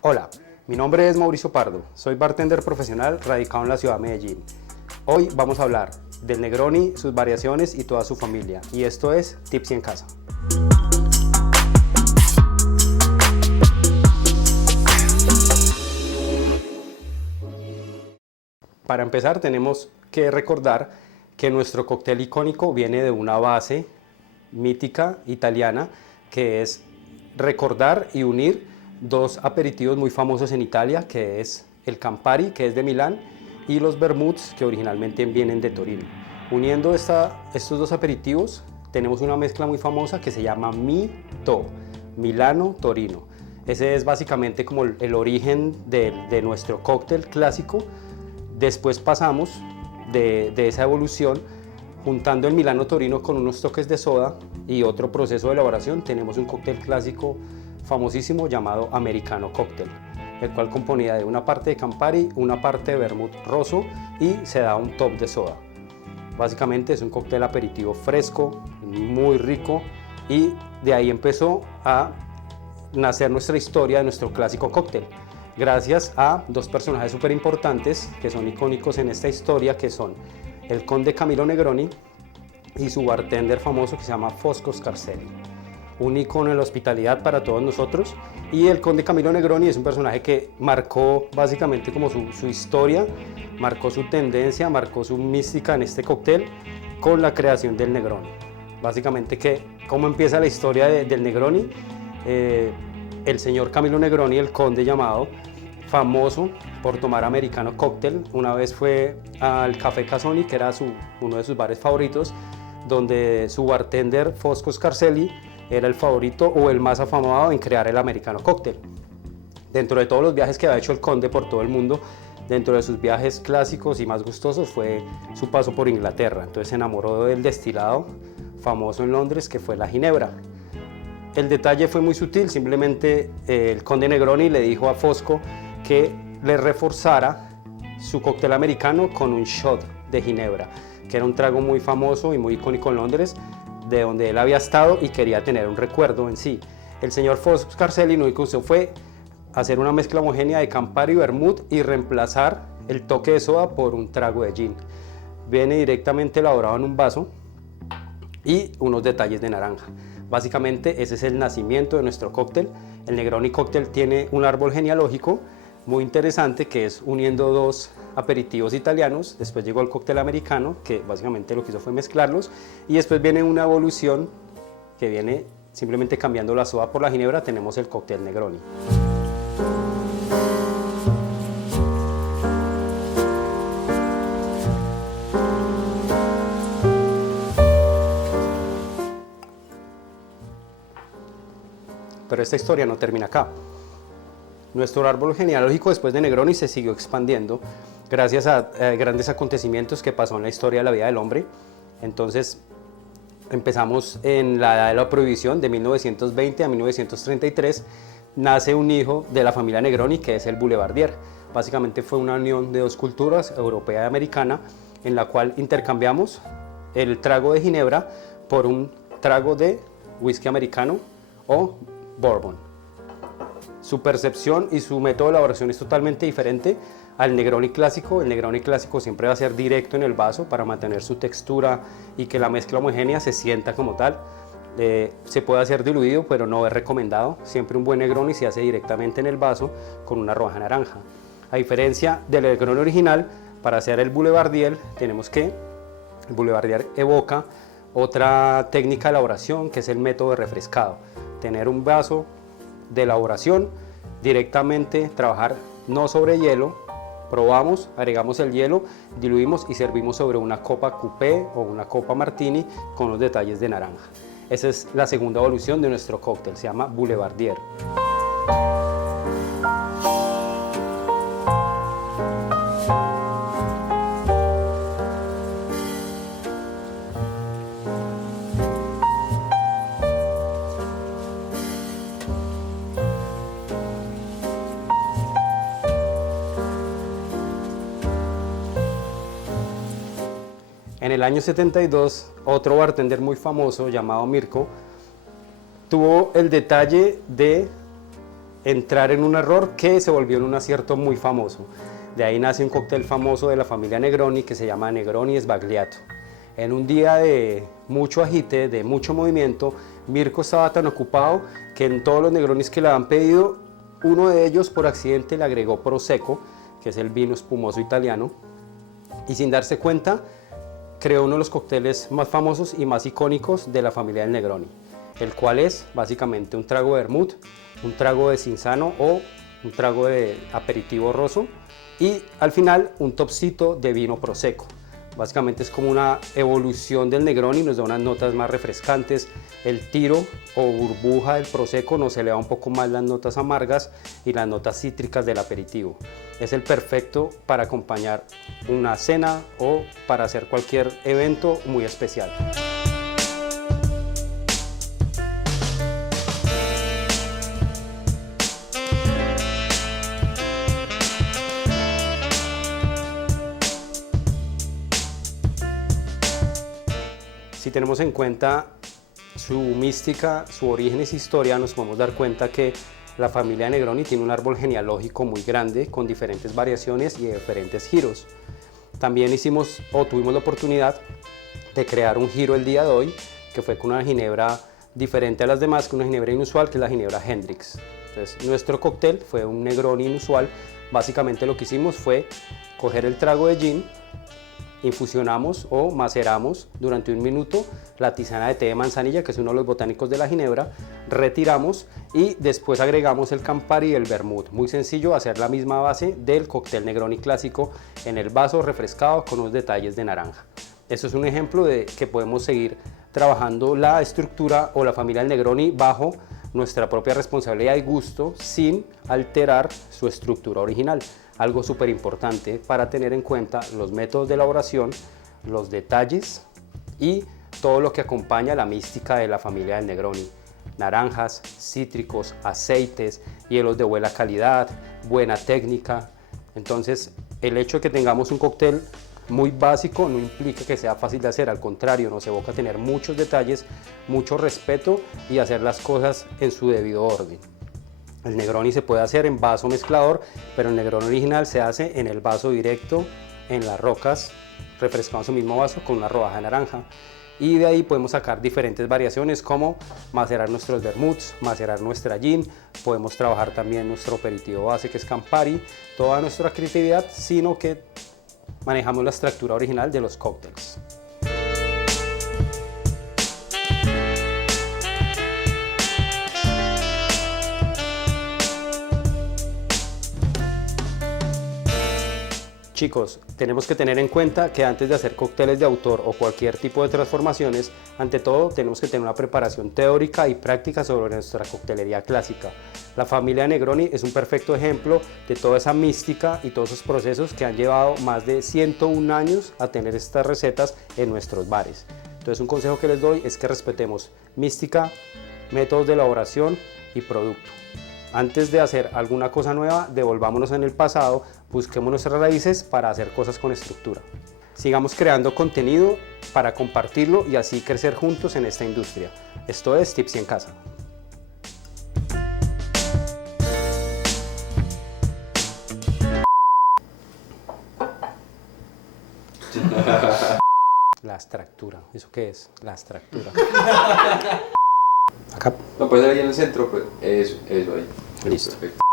Hola, mi nombre es Mauricio Pardo, soy bartender profesional radicado en la ciudad de Medellín. Hoy vamos a hablar del Negroni, sus variaciones y toda su familia, y esto es Tipsy en Casa. Para empezar tenemos que recordar que nuestro cóctel icónico viene de una base mítica italiana que es recordar y unir dos aperitivos muy famosos en Italia, que es el Campari, que es de Milán, y los vermuts, que originalmente vienen de Torino. Uniendo estos dos aperitivos tenemos una mezcla muy famosa que se llama Mito, Milano-Torino. Ese es básicamente como el origen de nuestro cóctel clásico. Después pasamos de esa evolución, juntando el Milano Torino con unos toques de soda y otro proceso de elaboración, tenemos un cóctel clásico famosísimo llamado Americano Cocktail, el cual componía de una parte de Campari, una parte de vermut rosso y se da un top de soda. Básicamente es un cóctel aperitivo fresco, muy rico, y de ahí empezó a nacer nuestra historia de nuestro clásico cóctel, gracias a dos personajes súper importantes que son icónicos en esta historia, que son el conde Camillo Negroni y su bartender famoso que se llama Fosco Scarselli, un icono de la hospitalidad para todos nosotros. Y el conde Camillo Negroni es un personaje que marcó básicamente como su historia, marcó su tendencia, marcó su mística en este cóctel con la creación del Negroni. Básicamente, ¿cómo empieza la historia del Negroni? El señor Camillo Negroni, el conde llamado, famoso por tomar americano cóctel, una vez fue al Café Casoni, que era uno de sus bares favoritos, donde su bartender Fosco Scarselli era el favorito o el más afamado en crear el americano cóctel. Dentro de todos los viajes que había hecho el conde por todo el mundo, dentro de sus viajes clásicos y más gustosos fue su paso por Inglaterra. Entonces se enamoró del destilado famoso en Londres, que fue la ginebra. El detalle fue muy sutil, simplemente el conde Negroni le dijo a Fosco que le reforzara su cóctel americano con un shot de ginebra, que era un trago muy famoso y muy icónico en Londres, de donde él había estado y quería tener un recuerdo en sí. El señor Fosco Scarselli lo que hizo fue hacer una mezcla homogénea de Campari y vermut y reemplazar el toque de soda por un trago de gin. Viene directamente elaborado en un vaso y unos detalles de naranja. Básicamente ese es el nacimiento de nuestro cóctel. El Negroni Cocktail tiene un árbol genealógico muy interesante, que es uniendo dos aperitivos italianos. Después llegó el cóctel americano, que básicamente lo que hizo fue mezclarlos, y después viene una evolución que viene simplemente cambiando la soda por la ginebra. Tenemos el cóctel Negroni. Pero esta historia no termina acá. Nuestro árbol genealógico después de Negroni se siguió expandiendo gracias a grandes acontecimientos que pasó en la historia de la vida del hombre. Entonces empezamos en la edad de la prohibición, de 1920 a 1933, nace un hijo de la familia Negroni, que es el Boulevardier. Básicamente fue una unión de dos culturas, europea y americana, en la cual intercambiamos el trago de ginebra por un trago de whisky americano o bourbon. Su percepción y su método de elaboración es totalmente diferente al Negroni clásico. El Negroni clásico siempre va a ser directo en el vaso para mantener su textura y que la mezcla homogénea se sienta como tal. Se puede hacer diluido, pero no es recomendado. Siempre un buen Negroni se hace directamente en el vaso con una rodaja naranja. A diferencia del Negroni original, para hacer el Boulevardier el Boulevardier evoca otra técnica de elaboración, que es el método de refrescado. Tener un vaso de elaboración, directamente trabajar no sobre hielo, probamos, agregamos el hielo, diluimos y servimos sobre una copa coupé o una copa martini con los detalles de naranja. Esa es la segunda evolución de nuestro cóctel, se llama Boulevardier. En el año 72, otro bartender muy famoso llamado Mirko tuvo el detalle de entrar en un error que se volvió en un acierto muy famoso. De ahí nace un cóctel famoso de la familia Negroni que se llama Negroni Sbagliato. En un día de mucho agite, de mucho movimiento, Mirko estaba tan ocupado que en todos los Negronis que le han pedido, uno de ellos por accidente le agregó Prosecco, que es el vino espumoso italiano, y sin darse cuenta creó uno de los cócteles más famosos y más icónicos de la familia del Negroni, el cual es básicamente un trago de vermut, un trago de cinzano o un trago de aperitivo rosso y al final un topsito de vino Prosecco. Básicamente es como una evolución del Negroni, nos da unas notas más refrescantes, el tiro o burbuja del Prosecco nos eleva un poco más las notas amargas y las notas cítricas del aperitivo. Es el perfecto para acompañar una cena o para hacer cualquier evento muy especial. Si tenemos en cuenta su mística, su origen y su historia, nos podemos dar cuenta que la familia Negroni tiene un árbol genealógico muy grande con diferentes variaciones y diferentes giros. También tuvimos la oportunidad de crear un giro el día de hoy, que fue con una ginebra diferente a las demás, con una ginebra inusual, que es la ginebra Hendrix. Entonces, nuestro cóctel fue un Negroni inusual. Básicamente lo que hicimos fue coger el trago de gin, infusionamos o maceramos durante 1 minuto la tisana de té de manzanilla, que es uno de los botánicos de la ginebra, retiramos y después agregamos el Campari y el vermut. Muy sencillo, hacer la misma base del cóctel Negroni clásico en el vaso refrescado con unos detalles de naranja. Esto es un ejemplo de que podemos seguir trabajando la estructura o la familia del Negroni bajo nuestra propia responsabilidad y gusto sin alterar su estructura original. Algo súper importante para tener en cuenta los métodos de elaboración, los detalles y todo lo que acompaña la mística de la familia del Negroni. Naranjas, cítricos, aceites, hielos de buena calidad, buena técnica. Entonces, el hecho de que tengamos un cóctel muy básico no implica que sea fácil de hacer, al contrario, nos evoca tener muchos detalles, mucho respeto y hacer las cosas en su debido orden. El Negroni se puede hacer en vaso mezclador, pero el Negroni original se hace en el vaso directo, en las rocas, refrescado en su mismo vaso con una rodaja de naranja. Y de ahí podemos sacar diferentes variaciones como macerar nuestros vermuts, macerar nuestra gin, podemos trabajar también nuestro aperitivo base que es Campari, toda nuestra creatividad, sino que manejamos la estructura original de los cócteles. Chicos, tenemos que tener en cuenta que antes de hacer cócteles de autor o cualquier tipo de transformaciones, ante todo tenemos que tener una preparación teórica y práctica sobre nuestra coctelería clásica. La familia Negroni es un perfecto ejemplo de toda esa mística y todos esos procesos que han llevado más de 101 años a tener estas recetas en nuestros bares. Entonces un consejo que les doy es que respetemos mística, métodos de elaboración y producto. Antes de hacer alguna cosa nueva, devolvámonos en el pasado, busquemos nuestras raíces para hacer cosas con estructura. Sigamos creando contenido para compartirlo y así crecer juntos en esta industria. Esto es Tipsy en Casa. La extractura, ¿eso qué es? La extractura. Acá. No puede ser ahí en el centro, pues eso ahí. Listo. Perfecto.